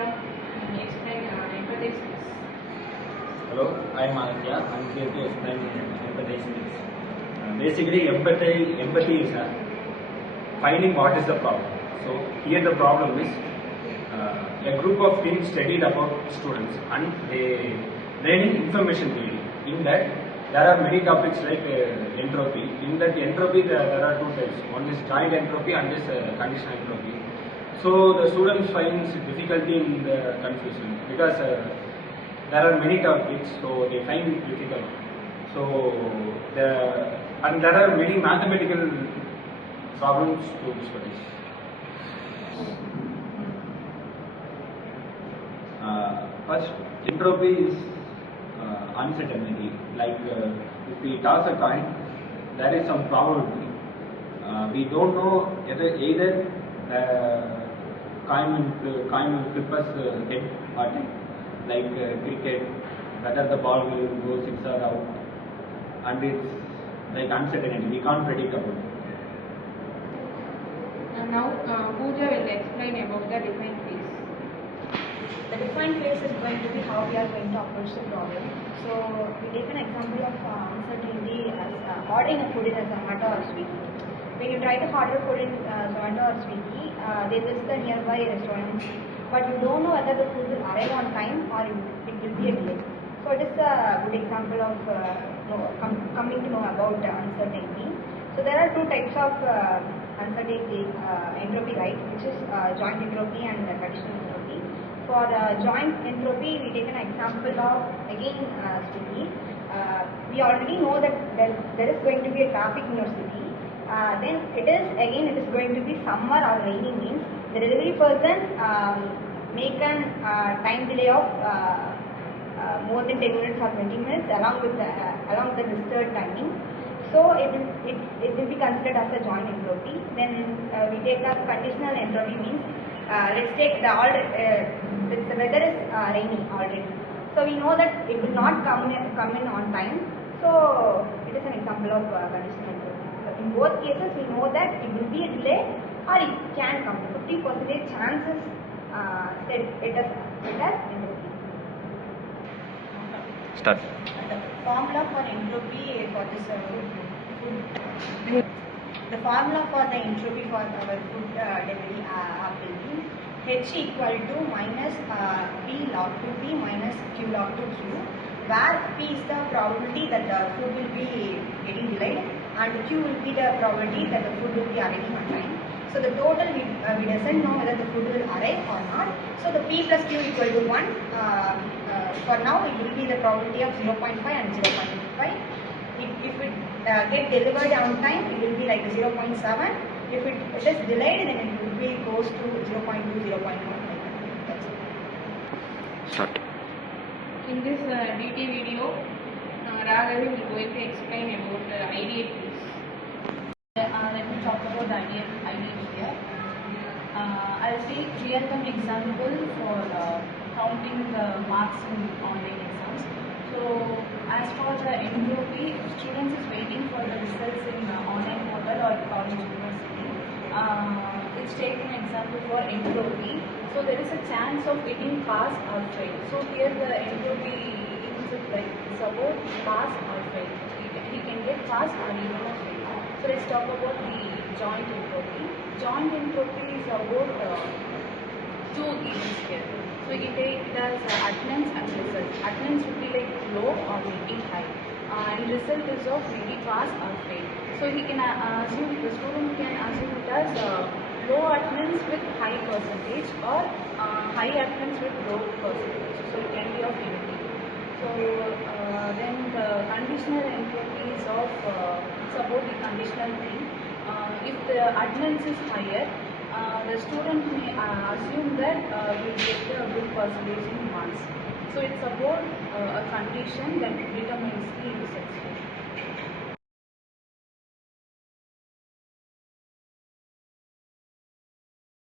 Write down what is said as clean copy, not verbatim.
explain empathy skills. Hello, I am Aditya. I am here to explain empathy skills. Basically, empathy is finding what is the problem. So here the problem is a group of teens studied about students and they learning information theory. In that there are many topics like entropy. In that entropy there are two types. One is joint entropy and this conditional entropy. So the students finds difficulty in the confusion because there are many topics, so they find it difficult. So there are many mathematical problems to study. First, entropy is uncertainty. Like if we toss a coin, there is some probability. We don't know either the coin will flip us head or tail. Like cricket, whether the ball will go six or out, and it's like uncertainty. We can't predict about it. And now Pooja will explain about the defined phase. The defined phase is going to be how we are going to approach the problem. So we take an example of uncertainty as ordering a food in a Zomato or Swiggy. When you try to order food in Zomato or Swiggy, they list the nearby restaurants, but you don't know whether the food will arrive on time or it will be a delay. So it is a good example of coming to know about uncertainty. So there are two types of uncertainty, entropy, right, which is joint entropy and conditional entropy. For joint entropy, we take an example of again Swiggy. We already know that there is going to be a traffic in your city. Then it is going to be summer or rainy, means the delivery person make an time delay of more than 10 minutes or 20 minutes along with the listed timing. So it will be considered as a joint entropy. Then we take the conditional entropy, means let's take the weather is rainy already. So we know that it will not come in on time. So it is an example of conditional entropy. So in both cases, we know that it will be a delay or it can come. 50% chances said it as entropy. Start. The formula for entropy for this food. The formula for the entropy for our food delivery will be H equal to minus P log to P minus Q log to Q, where P is the probability that the food will be getting delayed and Q will be the probability that the food will be arriving on time. So the total we doesn't know whether the food will arrive or not. So the P plus Q equal to 1. For now it will be the probability of 0.5 and 0.5. If it get delivered on time, it will be like 0.7. If it is delayed, then it will be goes to 0.2, 0.1. That's it. Start. In this DT video, Raghavi will going to explain about the ideal phase. Let me talk about the ideal here. I'll take real-time example for counting the marks in online exams. So, as for the entropy, if students is waiting for the results in online portal or college university, let's take an example for entropy. So, there is a chance of getting pass or fail. So, here the entropy is like suppose pass or fail. He can get pass or even a fail. So, let's talk about the joint entropy. Joint entropy is about two events here. So it has attendance and result. Attendance would be like low or maybe high, and result is of maybe pass or fail. So he can assume, the student can assume it as low attendance with high percentage or high attendance with low percentage. So it can be of anything. So then the conditional entropy is of support the conditional thing. If the attendance is higher, the student may assume that we will get a good percentage in marks. So it's about a condition that determines the results.